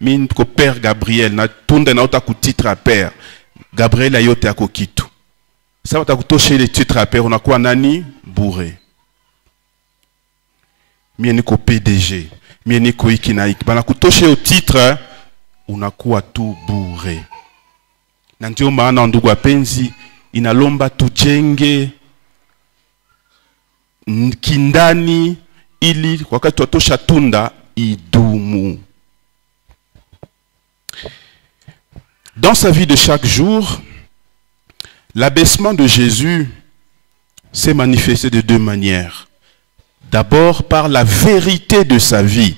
min ko Père Gabriel na tunda na ota ku titre à Père Gabriel ayote ako kitu ça va kutosha le titre à Père unakuwa nani bourré mie niko PDG mie niko hiki na hiki bana kutosha au titre unakuwa tu bourré na ndio maana ndugu wapenzi inalomba tujenge kindani ili wakati tutosha tunda idumu. Dans sa vie de chaque jour, l'abaissement de Jésus s'est manifesté de deux manières. D'abord par la vérité de sa vie.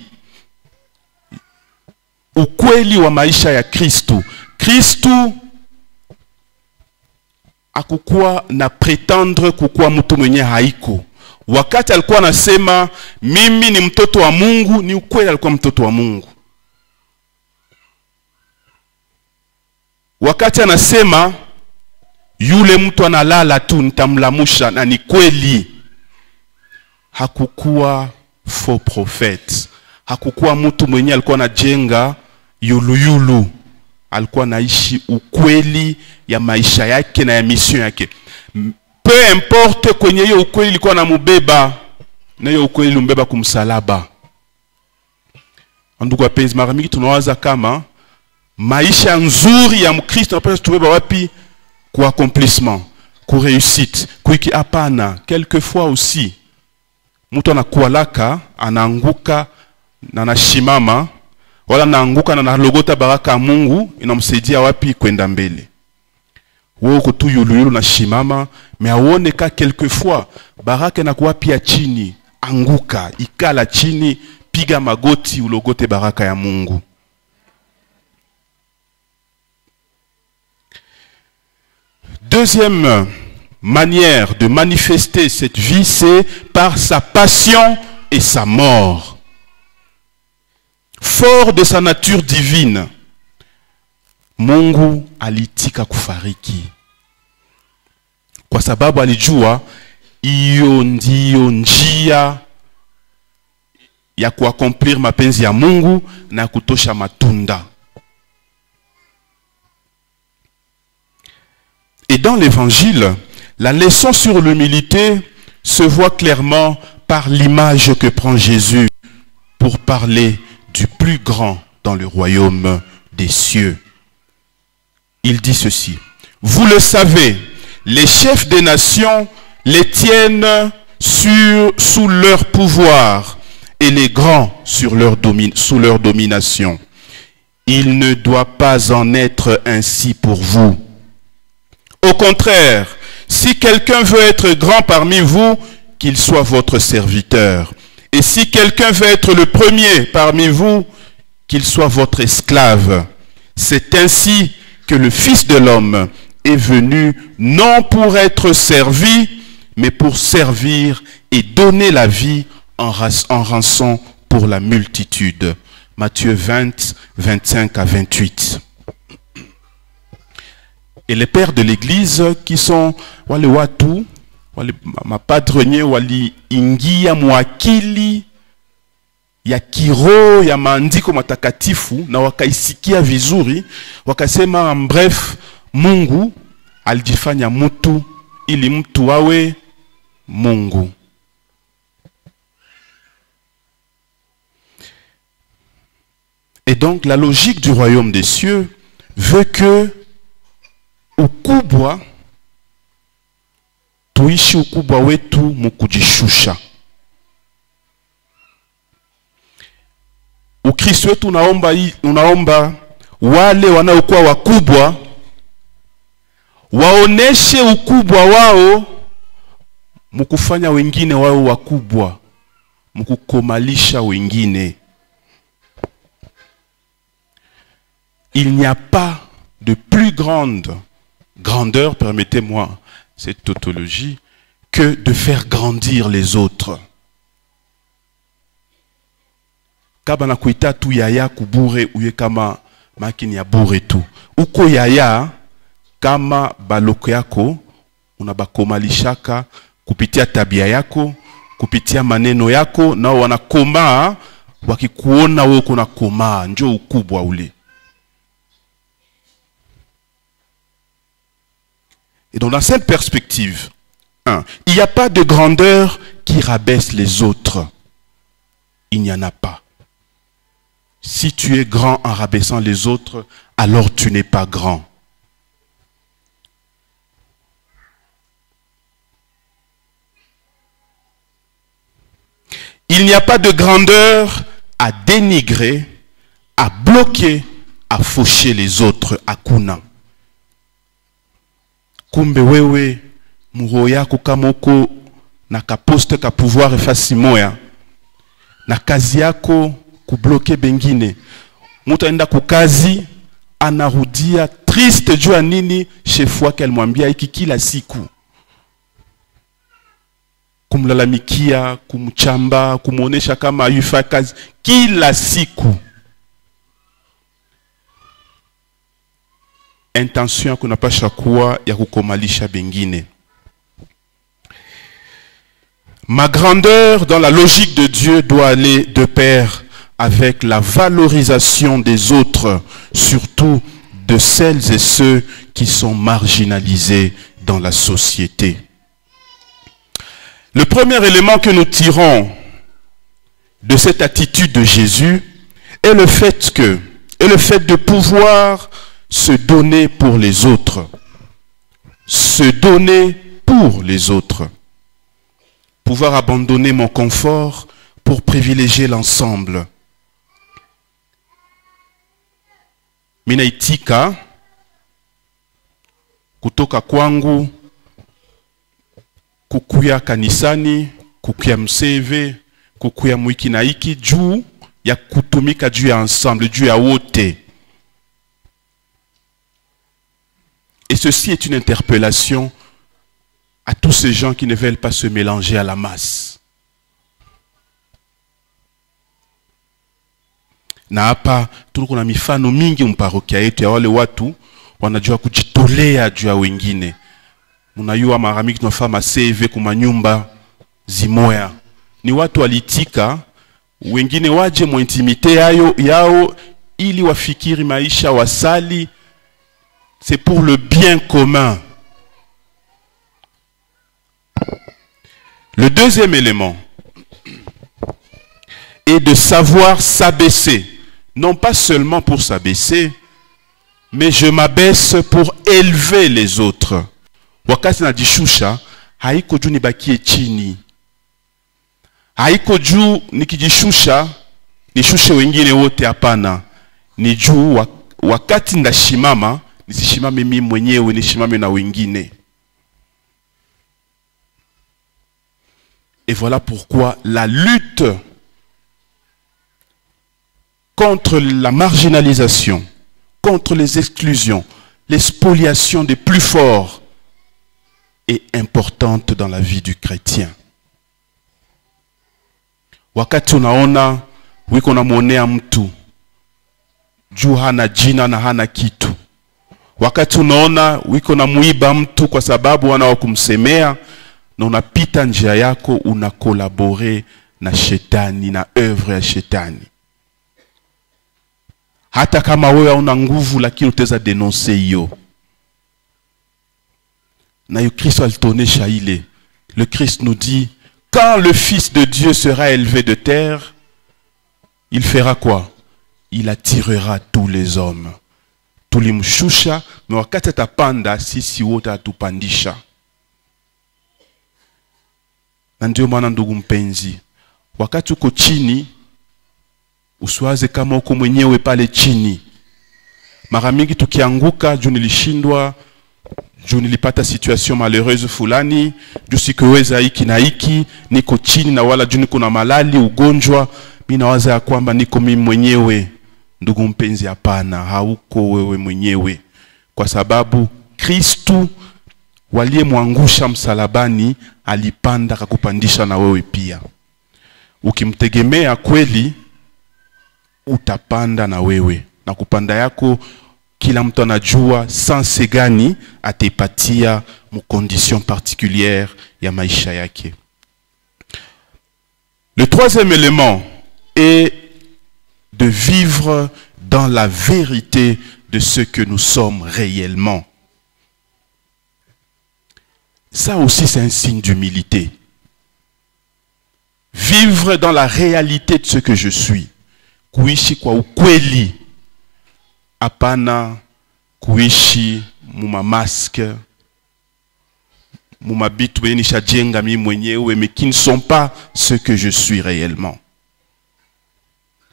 Ukweli wa maisha ya Kristo. Kristo hakukuwa na pretendre kukuwa mtu mwenye haiko. Wakati alikuwa anasema mimi ni mtoto wa Mungu, ni ukweli alikuwa mtoto wa Mungu. Wakati anasema yule mtu analala tu nitamlamusha, na ni kweli. Hakukuwa faux prophète. Hakukuwa mtu mwenye alikuwa anajenga yulu. Alikuwa naishi ukweli ya maisha yake na ya mission yake. Peu importe kwenye hiyo ukweli ilikuwa na mubeba, na hiyo ukweli umbeba kumsalaba. Ndugu wapenzi, mara mingi tunawaza kama maisha nzuri ya Mkristo napaswa tubeba wapi? Kwa accomplissement, kwa réussite, kuiki hapana. Quelquefois aussi mtu anakualaka, anaanguka na anashimama, wala anaanguka na analogota baraka ya Mungu, inamsaidia wapi kwenda mbele. Wewe kutu yulu na shimama, mais aone ka quelquefois baraka na kuwa pia chini, anguka, ikala chini, piga magoti ulogote baraka ya Mungu. Deuxième manière de manifester cette vie, c'est par sa passion et sa mort. Fort de sa nature divine, Mungu alitika kufariki. Kwa sababu alijua iyo ndiyo njia ya kuaccomplir mapenzi ya Mungu na kutosha matunda. Et dans l'évangile, la leçon sur l'humilité se voit clairement par l'image que prend Jésus pour parler du plus grand dans le royaume des cieux. Il dit ceci: vous le savez, les chefs des nations les tiennent sous leur pouvoir et les grands sous leur domination. Il ne doit pas en être ainsi pour vous. Au contraire, si quelqu'un veut être grand parmi vous, qu'il soit votre serviteur. Et si quelqu'un veut être le premier parmi vous, qu'il soit votre esclave. C'est ainsi que le Fils de l'homme est venu non pour être servi, mais pour servir et donner la vie en rançon pour la multitude. Matthieu 20, 25 à 28. Et les pères de l'église qui sont wale watu, wale mapadronye, wali ingia mwakili ya kiro ya maandiko matakatifu na wakaisikia vizuri, wakasema bref, Mungu alijifanya mtu ili mtu awe Mungu. Et donc la logique du royaume des cieux veut que ukubwa tuishi ukubwa wetu mukujishusha. Ukristo wetu unaomba wale wanaokuwa wakubwa waoneshe ukubwa wao mukufanya wengine wao wakubwa, mukukomalisha wengine. Il n'y a pas de plus grande grandeur, permettez-moi cette tautologie, que de faire grandir les autres. Kabana kuita tu yaya kubure uye kama makini ya bure tu. Uko yaya kama baloko yako unabakomalishaka kupitia tabia yako, kupitia maneno yako, na wanakoma wakikuona wewe kuna komaa, njoo ukubwa ule. Et donc dans cette perspective, il n'y a pas de grandeur qui rabaisse les autres. Il n'y en a pas. Si tu es grand en rabaissant les autres, alors tu n'es pas grand. Il n'y a pas de grandeur à dénigrer, à bloquer, à faucher les autres, à kuna. Kumbe wewe, muro yako kamoko na kaposte ka pouvoir efasi moya. Na kazi yako kubloke bengine. Mutu enda kukazi, anarudia triste juu ya nini, chefua kelmwambia iki kila siku. Kumlalamikia, kumchamba, kumuonesha kama yufa kazi kila siku. Intention kunapasha kuwa ya kukomalisha bengine. Ma grandeur dans la logique de Dieu doit aller de pair avec la valorisation des autres, surtout de celles et ceux qui sont marginalisés dans la société. Le premier élément que nous tirons de cette attitude de Jésus est le fait de pouvoir se donner pour les autres. Se donner pour les autres. Pouvoir abandonner mon confort pour privilégier l'ensemble. Minaitika kutoka kwangu kukuya kanisani, kukuya mseve, kukuya mwiki na iki juu ya kutumika juu ya ensemble, juu ya wote. Et ceci est une interpellation à tous ces gens qui ne veulent pas se mélanger à la masse. Na hapa tuko na mifano mingi mparokia yetu ya wale watu wanajua kujitolea juu ya wengine. Munayua maramiki tunafanya CV kuma nyumba zimoya. Ni watu walitika, wengine waje mu intimite yao ili wafikiri maisha wasali. C'est pour le bien commun. Le deuxième élément est de savoir s'abaisser. Non pas seulement pour s'abaisser, mais je m'abaisse pour élever les autres. Wakati na jishusha, haiko juu nibakie chini. Haiko juu nikijishusha, nishushe wengine wote hapana. Ni juu wakati ndashimama, nisishimame mimi mwenyewe, nishimame na wengine. Et voilà pourquoi la lutte contre la marginalisation, contre les exclusions, les spoliations des plus forts est importante dans la vie du chrétien. Wakati unaona wiko namuonea mtu juu hana jina na hana kitu. Wakati unaona wiko na muiba mtu kwa sababu wana wakumsemea, na unapita njia yako unakolabore na shetani na œuvre ya shetani. Hata kama wewe una nguvu lakini utaweza denoncer hiyo. Na yu Kristo alitonesha ile. Le Christ nous dit, quand le Fils de Dieu sera élevé de terre, il fera quoi? Il attirera tous les hommes. Tulimshusha, na wakati atapanda sisi wote atupandisha. Na ndio maana ndugu mpenzi, wakati uko chini, usiwaze kama uko mwenyewe pale chini. Mara mingi tukianguka, juu nilishindwa, juu nilipata situation malheureuse fulani, juu sikuweza hiki na hiki, niko chini na wala juu niko na malali, ugonjwa, mimi nawaza ya kwamba niko mimi mwenyewe. Ndugu mpenzi, hapana, hauko wewe mwenyewe. Kwa sababu Kristu waliyemwangusha msalabani alipanda akakupandisha na wewe pia. Ukimtegemea kweli utapanda na wewe. Na kupanda yako kila mtu anajua sanse gani ataipatia mu condition particulière ya maisha yake. Le troisième élément est de vivre dans la vérité de ce que nous sommes réellement. Ça aussi, c'est un signe d'humilité. Vivre dans la réalité de ce que je suis. Kuishi kwa ukweli. Apana kuishi muma masque. Muma bitu nisha jenga mi mwenyewe, mais qui ne sont pas ce que je suis réellement.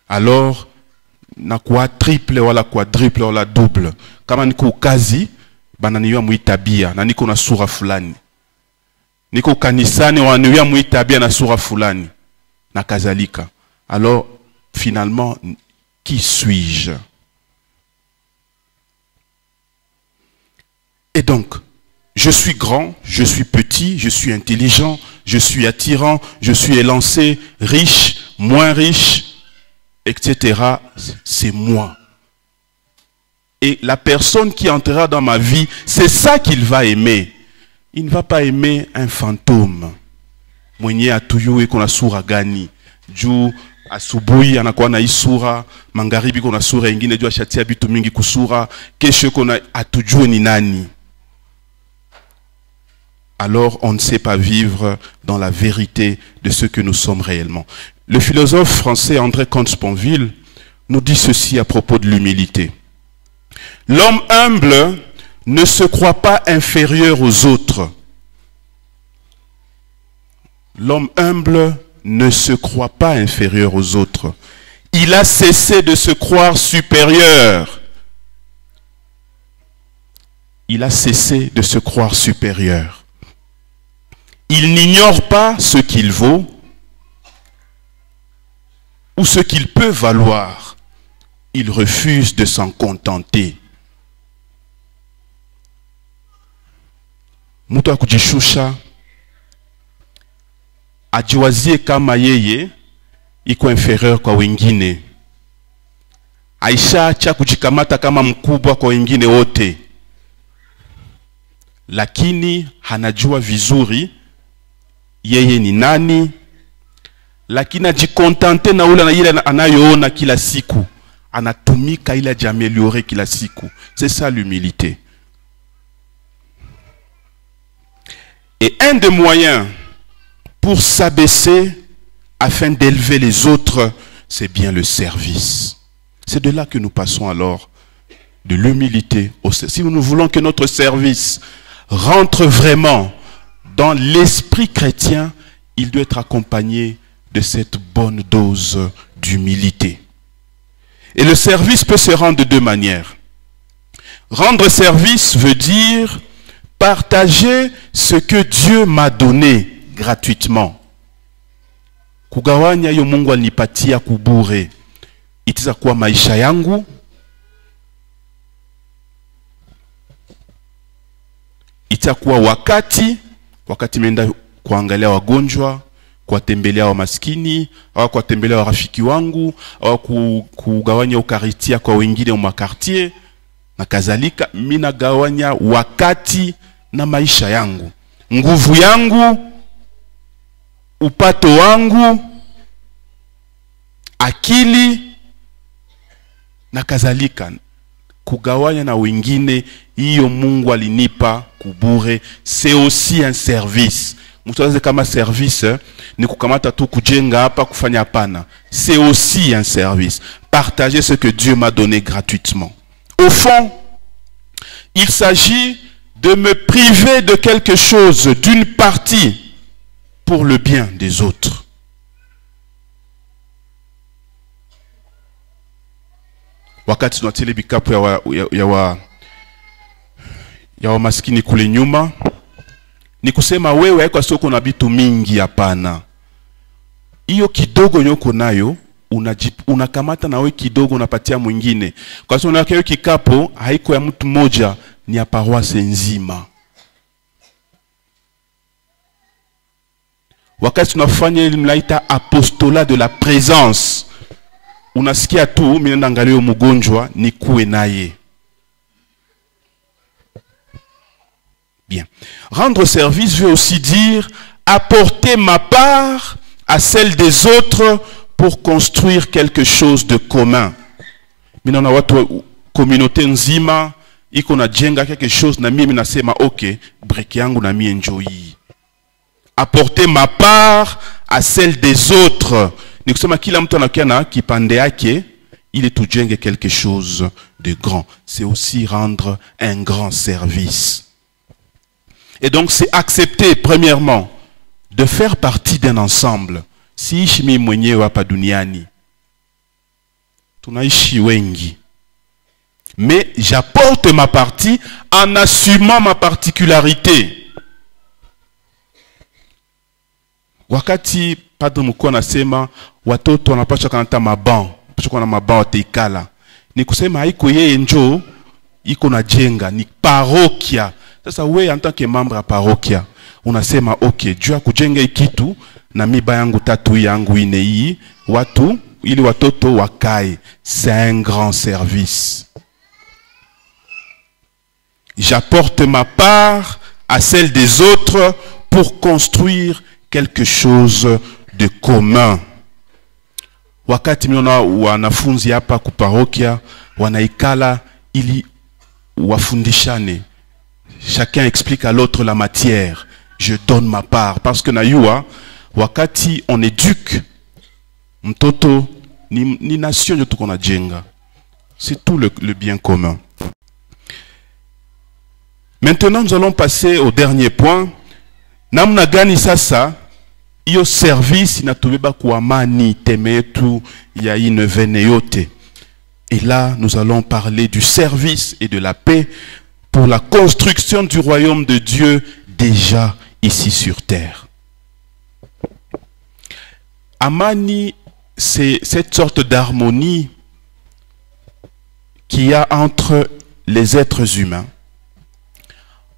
Alors, na kwa triple wala quadruple wala double. Kama niko kazi, bananiwa muitabia, na niko na sura fulani. Niko kanisani wananiwa muitabia na sura fulani. Na kazalika. Alors, finalement, qui suis-je? Et donc, je suis grand, je suis petit, je suis intelligent, je suis attirant, je suis élancé, riche, moins riche, etc. C'est moi. Et la personne qui entrera dans ma vie, c'est ça qu'il va aimer. Il ne va pas aimer un fantôme. Mwenye atuyue kona sura gani. Juu asubuhi anakuwa na isura, magharibi kuna sura ingine, juu ashatia bitu mingi kusura, kesho kuna atujue ni nani. Alors on ne sait pas vivre dans la vérité de ce que nous sommes réellement. Le philosophe français André Comte-Sponville nous dit ceci à propos de l'humilité. L'homme humble ne se croit pas inférieur aux autres. L'homme humble ne se croit pas inférieur aux autres. Il a cessé de se croire supérieur. Il a cessé de se croire supérieur. Il n'ignore pas ce qu'il vaut ou ce qu'il peut valoir. Il refuse de s'en contenter. Mtu akujishusha ajiwazie kama yeye iko inferieur kwa wengine. Aisha acha kujikamata kama mkubwa kwa wengine wote. Lakini hanajua vizuri yeye ni nani, lakini ajikontante na ule na ile anayoona kila siku, anatumika ili ajiameliore kila siku. C'est ça l'humilité. Et un des moyens pour s'abaisser afin d'élever les autres, c'est bien le service. C'est de là que nous passons alors de l'humilité au service. Si nous voulons que notre service rentre vraiment dans l'esprit chrétien, il doit être accompagné de cette bonne dose d'humilité. Et le service peut se rendre de deux manières. Rendre service veut dire partager ce que Dieu m'a donné gratuitement. Kugawanya yo Mungu alinipatia kubure. Itiza kuwa maisha yangu, itakuwa wakati meenda kuangalia wagonjwa, kuwatembelea wa maskini, au kuwatembelea wa rafiki wangu, au kugawanya ukaritia kwa wengine wa makartier na kadhalika. Mimi nagawanya wakati na maisha yangu, nguvu yangu, upato wangu, akili na kadhalika. Kugawanya na wengine, hiyo Mungu alinipa kubure, c'est aussi un service. Mutawaze kama service ni kukamata tu kujenga hapa kufanya hapana. C'est aussi un service. Partager ce que Dieu m'a donné gratuitement. Au fond, il s'agit de me priver de quelque chose, d'une partie, pour le bien des autres. Wakati tunatile bikapu ya wa maskini kule nyuma, ni kusema wewe haiko soko na bitu mingi hapana. Hiyo kidogo nyoko nayo unakamata na wewe kidogo unapatia mwingine. Kwa sababu unaweka hiyo kikapu haiko ya mtu mmoja, ni ya paroisse nzima. Wakati tunafanya ile mnaita apostolat de la présence, unasikia tu mimi nenda angalia mgonjwa ni kuwe naye. Bien. Rendre service veut aussi dire apporter ma part à celle des autres pour construire quelque chose de commun. Minona watu communauté nzima iko na jenga quelque chose na mimi nasema ok, brique yangu na mimi enjoy. Apporter ma part à celle des autres. Ni kusema kila mtu anakuwa na kipande yake ili tujenge quelque chose de grand. C'est aussi rendre un grand service. Et donc c'est accepter premièrement de faire partie d'un ensemble. Siishi mimi mwenyewe hapa duniani. Tunaishi wengi. Mais j'apporte ma partie en assumant ma particularité. Wakati padre mkuu anasema watoto wanapaswa kanata mabao, wanapaswa na mabao teikala. Ni kusema haiko yeye njoo iko na jenga, ni parokia. Sasa wewe en tant que membre ya parokia unasema okay, juu ya kujenga ikitu na miba yangu tatu yangu ine hii watu ili watoto wakae. C'est un grand service. J'apporte ma part à celle des autres pour construire quelque chose de commun. Wakati miona wanafunzi hapa kuparokia wanaikala ili wafundishane. Chacun explique à l'autre la matière. Je donne ma part parce que nayua wakati on éduque mtoto ni nation yote kona jenga. C'est tout le bien commun. Maintenant, nous allons passer au dernier point. Namna gani sasa iyo service inatubeba kwa amani temetu ya inevene yote. Et là, nous allons parler du service et de la paix pour la construction du royaume de Dieu déjà ici sur terre. Amani, c'est cette sorte d'harmonie qu'il y a entre les êtres humains,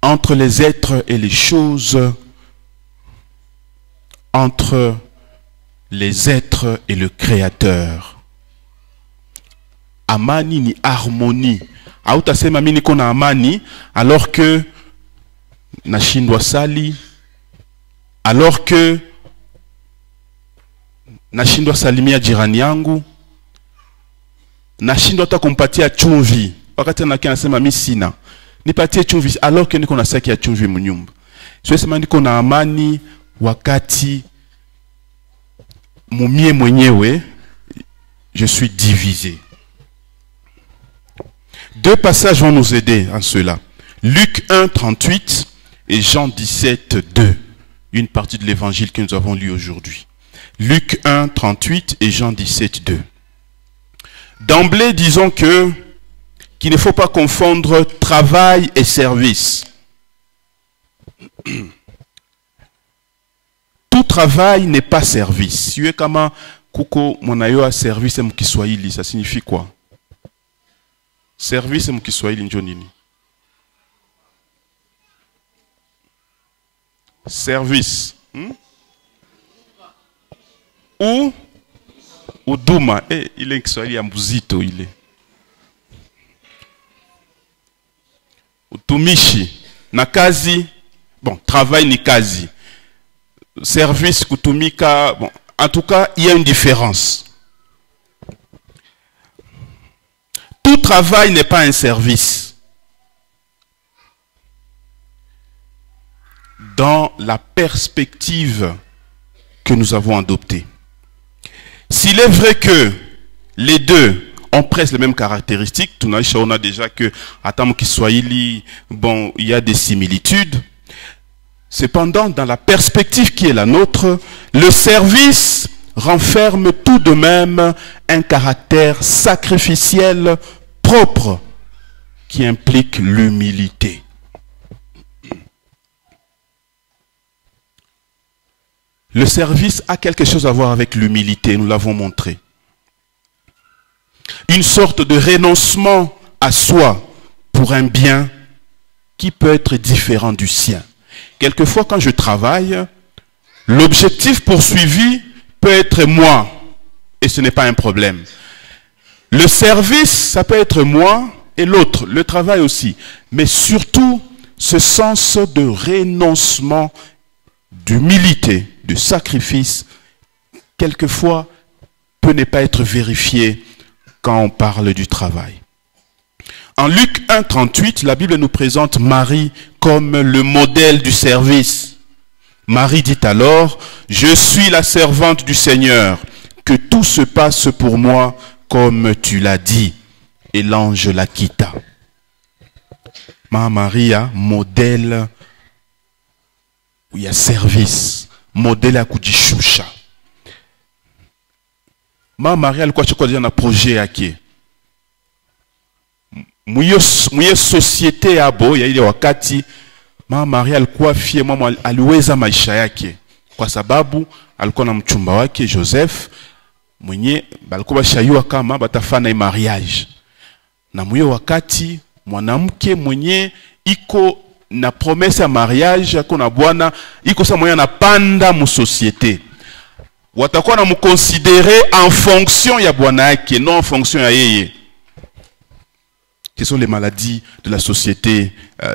entre les êtres et les choses, entre les êtres et le Créateur. Amani ni harmonie. Hautasema mimi niko na amani alors que nashindwa sali, alors que nashindwa salimia jirani yangu, nashindwa hata kumpatia chumvi. Wakati anasema mimi sina, nipatie chumvi alors que niko na saki ya chumvi mnyumba. Siwezi sema niko na amani wakati mumie mwenyewe je suis divisé. Deux passages vont nous aider en cela. Luc 1, 38 et Jean 17, 2. Une partie de l'évangile que nous avons lu aujourd'hui. Luc 1, 38 et Jean 17, 2. D'emblée, disons qu'il ne faut pas confondre travail et service. Tout travail n'est pas service. Si kama kuko monayo a service mkiswahili, ça signifie quoi? Service mkiswahili njo nini? Service. Ou huduma. Ile Kiswahili ya mzito ile. Utumishi na kazi. Bon, travail ni kazi. Service kutumika. Bon, en tout cas, il y a une différence. Tout travail n'est pas un service. Dans la perspective que nous avons adoptée. S'il est vrai que les deux ont presque les mêmes caractéristiques, on a déjà que, attends Kiswahili, bon, il y a des similitudes. Cependant, dans la perspective qui est la nôtre, le service renferme tout de même un caractère sacrificiel propre qui implique l'humilité. Le service a quelque chose à voir avec l'humilité, nous l'avons montré. Une sorte de renoncement à soi pour un bien qui peut être différent du sien. Quelquefois, quand je travaille, l'objectif poursuivi peut être moi, et ce n'est pas un problème. Le service, ça peut être moi et l'autre, le travail aussi. Mais surtout, ce sens de renoncement, d'humilité, de sacrifice, quelquefois peut ne pas être vérifié quand on parle du travail. En Luc 1, 38, la Bible nous présente Marie comme le modèle du service. Marie dit alors, « Je suis la servante du Seigneur, que tout se passe pour moi comme tu l'as dit. » Et l'ange la quitta. Maria, modèle où il y a service, modèle à kujishusha. Maria alikuwa chokoza na projet yake. Mwiyo societe yabo ya ile wakati Maria alikuwa fie mama aliweza maisha yake kwa sababu alikuwa na mchumba wake Joseph mwenye balikuwa bashayua kama batafanya mariage. Na mwiyo wakati mwanamke mwenye iko na promesse ya mariage ako na bwana iko sa mwenye anapanda mu societe. Watakuwa na mconsidérer en fonction ya bwana yake, non en fonction ya yeye. Ce sont les maladies de la société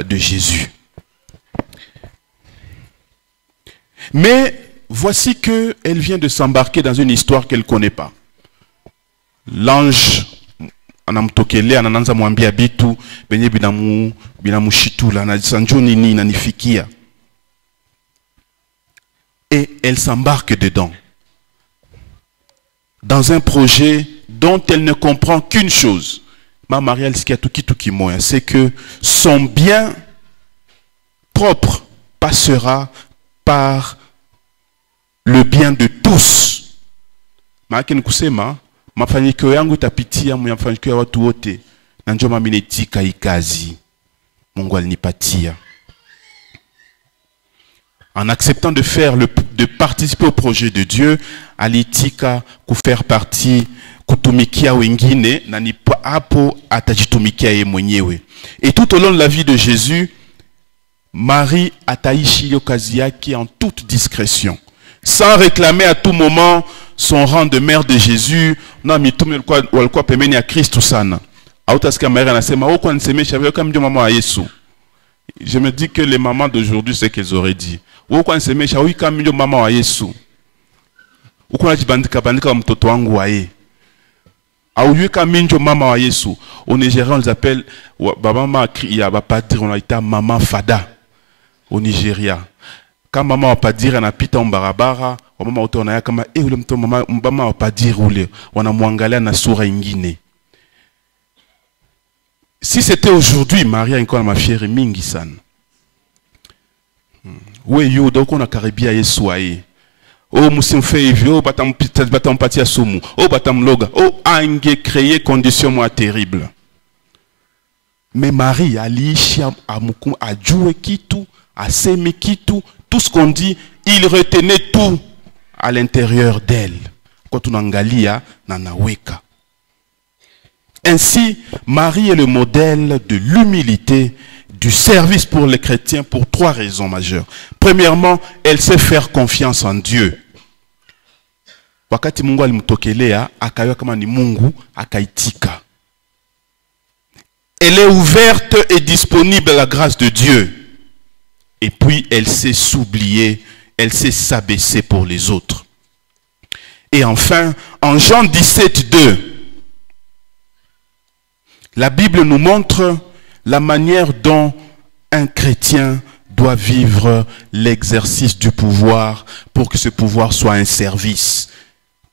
de Jésus. Mais voici qu'elle vient de s'embarquer dans une histoire qu'elle ne connaît pas. L'ange anamtokele ananza mwambia bitu benye binamushitula na sanjo nini nanifikia. Et elle s'embarque dedans. Dans un projet dont elle ne comprend qu'une chose. Maria c'est que son bien propre passera par le bien de tous. Mafanikio yangu itapitia mafanikio ya watu wote. Na njoo mimi nitika hii kazi Mungu alinipatia. En acceptant de participer au projet de Dieu, alitika faire partie kutumikia wengine na ni hapo atajitumikia yeye mwenyewe. Et tout au long de la vie de Jésus, Marie ataishi hiyo kazi yake en toute discrétion, sans réclamer à tout moment son rang de mère de Jésus. Na mitume walikuwa pembeni ya Kristo sana. Autasikia Maria anasema au kwa nisemesha wewe kama ndio mama wa Yesu. Je me dis que les mamans d'aujourd'hui c'est qu'elles auraient dit. Au kwa nisemesha wewe kama ndio mama wa Yesu. Uko unajibandika bandika wa mtoto wangu wae. Au lieu kama ndio mama wa Yesu. Au Nigeria on les appelle mama ya bapadri on aita maman fada. Au Nigeria. Kama mama wapadiri anapita mbarabara, wamama wote wanaya kama ule mtu mama wapadiri ule wanamwangalia na sura ingine. Si c'était aujourd'hui, Maria iko na mafieri mingi sana. We yo doko na karibia Yesu aye. Oh musimfe hivyo, batampatia sumu. Oh batamloga. Oh ange créer condition moins terrible. Mais Marie aliishi amukum ajue kitu, aseme kitu. Tout ce qu'on dit, il retenait tout à l'intérieur d'elle. Quand on angalia, nanaweka. Ainsi, Marie est le modèle de l'humilité, du service pour les chrétiens pour trois raisons majeures. Premièrement, elle sait faire confiance en Dieu. Wakati Mungu alimtokelea, akaiwa kama ni Mungu, akaitika. Elle est ouverte et disponible à la grâce de Dieu. Et puis, elle sait s'oublier, elle sait s'abaisser pour les autres. Et enfin, en Jean 17, 2, la Bible nous montre la manière dont un chrétien doit vivre l'exercice du pouvoir pour que ce pouvoir soit un service.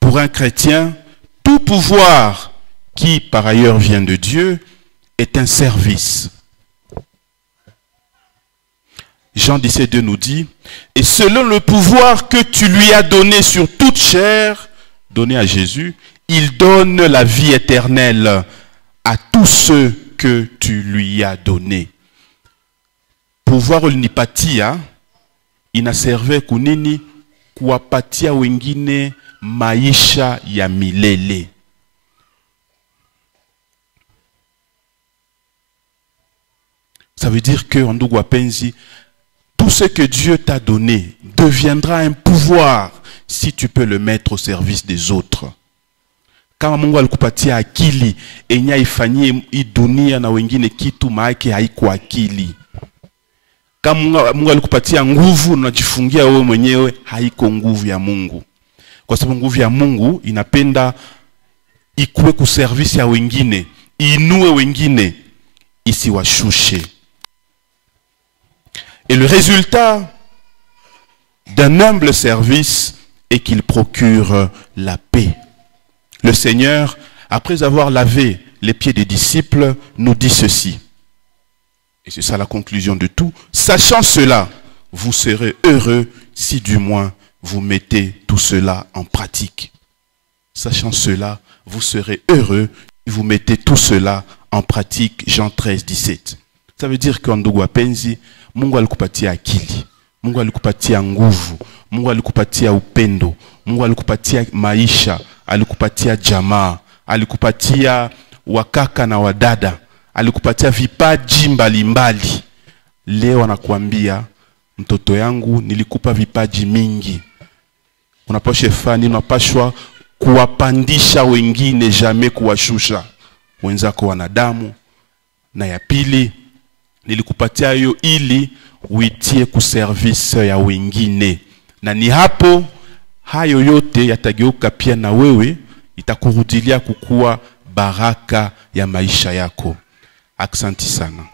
Pour un chrétien, tout pouvoir qui, par ailleurs, vient de Dieu, est un service. Jean 17, 2 nous dit, « Et selon le pouvoir que tu lui as donné sur toute chair, donné à Jésus, il donne la vie éternelle à tous ceux que tu lui as donnés. » Pouvoir ulinipatia, inaserve kunini kuwapatia wengine maisha ya milele. Ça veut dire que, en ndugu wapenzi, tout ce que Dieu t'a donné deviendra un pouvoir si tu peux le mettre au service des autres. Kama Mungu alikupatia akili, enya ifanyie hii dunia na wengine kitu maake haiko akili. Kama Mungu alikupatia nguvu, unajifungia wewe mwenyewe, haiko nguvu ya Mungu. Kwa sababu nguvu ya Mungu inapenda ikuwe kuservice ya wengine, inue wengine, isiwashushe. Et le résultat d'un humble service est qu'il procure la paix. Le Seigneur, après avoir lavé les pieds des disciples, nous dit ceci. Et c'est ça la conclusion de tout. Sachant cela, vous serez heureux si du moins vous mettez tout cela en pratique. Sachant cela, vous serez heureux si vous mettez tout cela en pratique. Jean 13, 17. Ça veut dire qu'en ndugu wapenzi, Mungu alikupatia akili, Mungu alikupatia nguvu, Mungu alikupatia upendo, Mungu alikupatia maisha, alikupatia jamaa, alikupatia wakaka na wadada, alikupatia vipaji mbalimbali. Leo anakuambia, mtoto yangu nilikupa vipaji mingi. Unapaswa fani, unapaswa kuwapandisha wengine, jamais kuwashusha wenzako wanadamu. Na ya pili, nilikupatia hiyo ili uitie kuservice ya wengine. Na ni hapo hayo yote yatageuka pia na wewe, itakurudilia kukua baraka ya maisha yako. Aksanti sana.